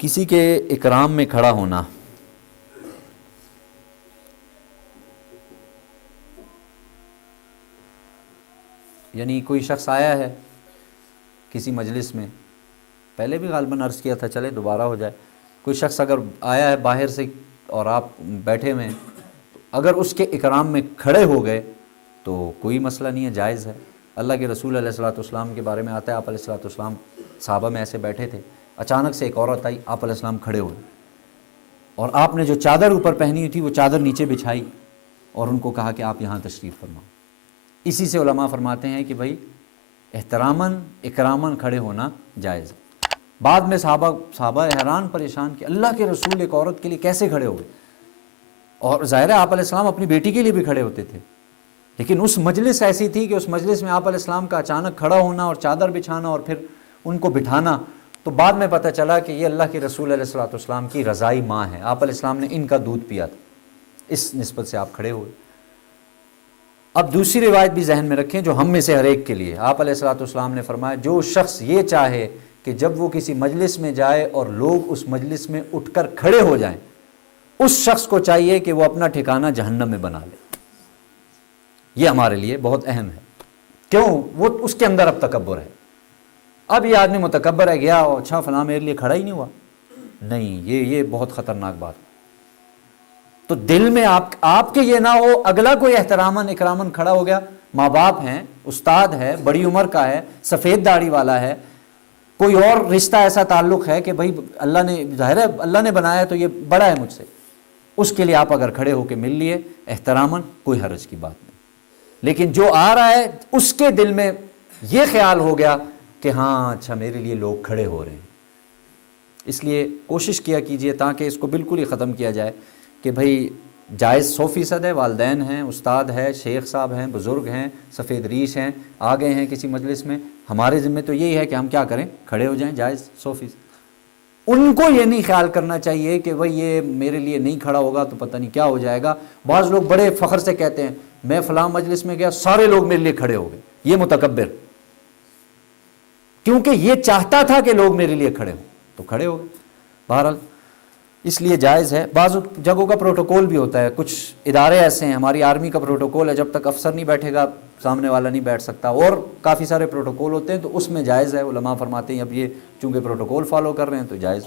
کسی کے اکرام میں کھڑا ہونا، یعنی کوئی شخص آیا ہے کسی مجلس میں، پہلے بھی غالباً عرض کیا تھا، چلے دوبارہ ہو جائے، کوئی شخص اگر آیا ہے باہر سے اور آپ بیٹھے ہوئے ہیں، اگر اس کے اکرام میں کھڑے ہو گئے تو کوئی مسئلہ نہیں ہے، جائز ہے۔ اللہ کے رسول علیہ الصلوۃ والسلام کے بارے میں آتا ہے، آپ علیہ الصلوۃ والسلام صحابہ میں ایسے بیٹھے تھے، اچانک سے ایک عورت آئی، آپ علیہ السلام کھڑے ہوئے اور آپ نے جو چادر اوپر پہنی ہوئی تھی وہ چادر نیچے بچھائی اور ان کو کہا کہ آپ یہاں تشریف فرماؤ۔ اسی سے علماء فرماتے ہیں کہ بھائی احتراماً اکراماً کھڑے ہونا جائز ہے۔ بعد میں صحابہ حیران پریشان کہ اللہ کے رسول ایک عورت کے لیے کیسے کھڑے ہوئے، اور ظاہر ہے آپ علیہ السلام اپنی بیٹی کے لیے بھی کھڑے ہوتے تھے، لیکن اس مجلس ایسی تھی کہ اس مجلس میں آپ علیہ السلام کا اچانک کھڑا ہونا اور چادر بچھانا اور پھر ان کو بٹھانا، تو بعد میں پتہ چلا کہ یہ اللہ کے رسول علیہ الصلوۃ والسلام کی رضائی ماں ہے، آپ علیہ السلام نے ان کا دودھ پیا تھا، اس نسبت سے آپ کھڑے ہوئے۔ اب دوسری روایت بھی ذہن میں رکھیں جو ہم میں سے ہر ایک کے لیے، آپ علیہ الصلوۃ والسلام نے فرمایا جو شخص یہ چاہے کہ جب وہ کسی مجلس میں جائے اور لوگ اس مجلس میں اٹھ کر کھڑے ہو جائیں، اس شخص کو چاہیے کہ وہ اپنا ٹھکانہ جہنم میں بنا لے۔ یہ ہمارے لیے بہت اہم ہے، کیوں؟ وہ اس کے اندر اب تکبر ہے، اب یہ آدمی متکبر ہے، گیا اچھا فلاں میرے لیے کھڑا ہی نہیں ہوا، نہیں، یہ بہت خطرناک بات ہے۔ تو دل میں آپ کے یہ نہ ہو، اگلا کوئی احتراماً اکراماً کھڑا ہو گیا، ماں باپ ہیں، استاد ہے، بڑی عمر کا ہے، سفید داڑھی والا ہے، کوئی اور رشتہ ایسا تعلق ہے کہ بھائی اللہ نے، ظاہر ہے اللہ نے بنایا تو یہ بڑا ہے مجھ سے، اس کے لیے آپ اگر کھڑے ہو کے مل لیے احتراماً، کوئی حرج کی بات نہیں۔ لیکن جو آ رہا ہے اس کے دل میں یہ خیال ہو گیا کہ ہاں اچھا میرے لیے لوگ کھڑے ہو رہے ہیں، اس لیے کوشش کیا کیجئے تاکہ اس کو بالکل ہی ختم کیا جائے کہ بھائی جائز 100% ہے، والدین ہیں، استاد ہے، شیخ صاحب ہیں، بزرگ ہیں، سفید ریش ہیں، آ گئے ہیں کسی مجلس میں، ہمارے ذمہ تو یہی ہے کہ ہم کیا کریں، کھڑے ہو جائیں، جائز 100%۔ ان کو یہ نہیں خیال کرنا چاہیے کہ بھئی یہ میرے لیے نہیں کھڑا ہوگا تو پتہ نہیں کیا ہو جائے گا۔ بعض لوگ بڑے فخر سے کہتے ہیں میں فلاں مجلس میں گیا سارے لوگ میرے لیے کھڑے ہو گئے، یہ متکبر، کیونکہ یہ چاہتا تھا کہ لوگ میرے لیے کھڑے ہوں تو کھڑے ہو گئے۔ بہرحال اس لیے جائز ہے۔ بعض جگہوں کا پروٹوکول بھی ہوتا ہے، کچھ ادارے ایسے ہیں، ہماری آرمی کا پروٹوکول ہے جب تک افسر نہیں بیٹھے گا سامنے والا نہیں بیٹھ سکتا، اور کافی سارے پروٹوکول ہوتے ہیں تو اس میں جائز ہے، علماء فرماتے ہیں اب یہ چونکہ پروٹوکول فالو کر رہے ہیں تو جائز۔